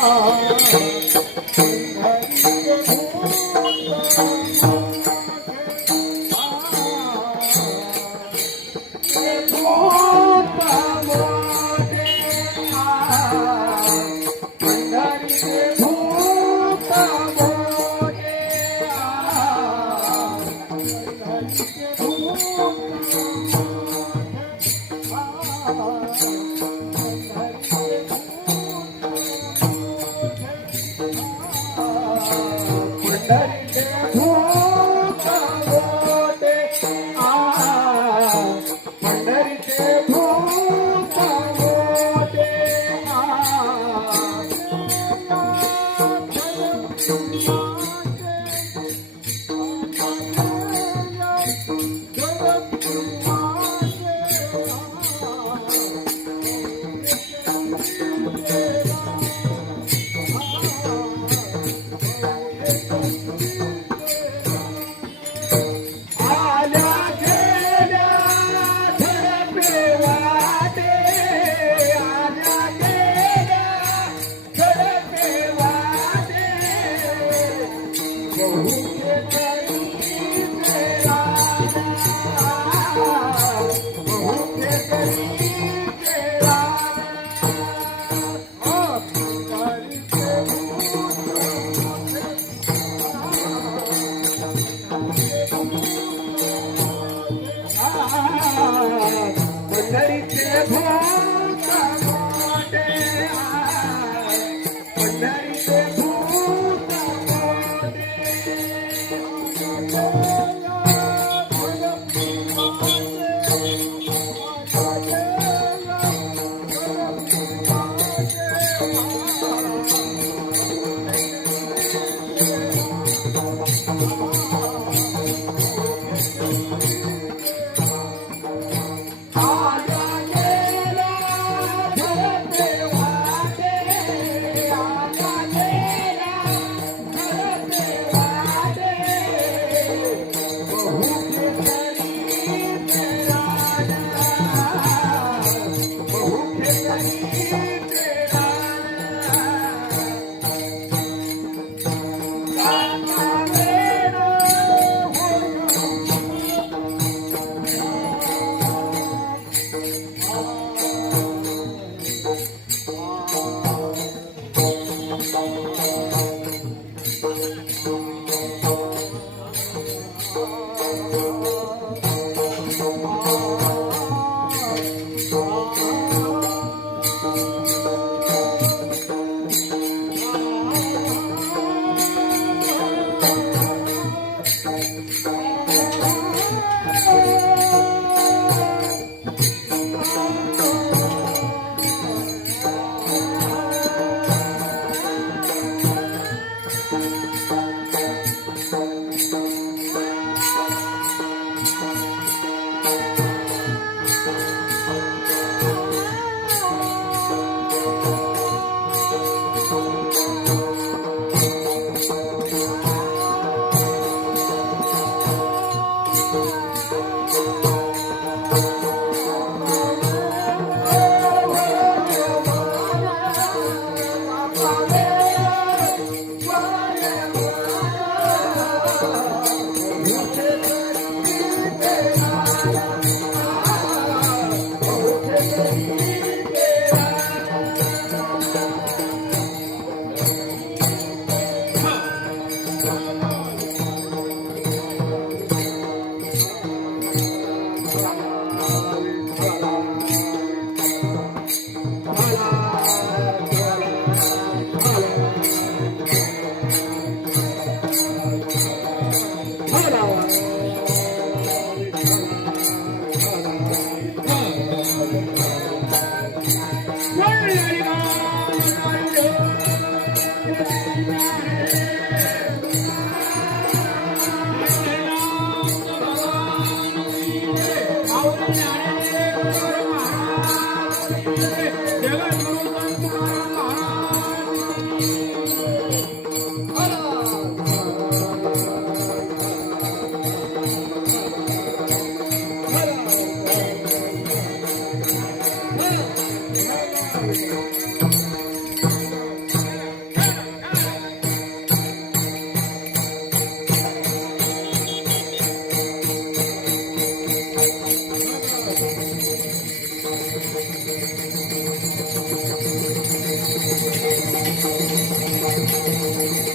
啊 Música महाराज すごい。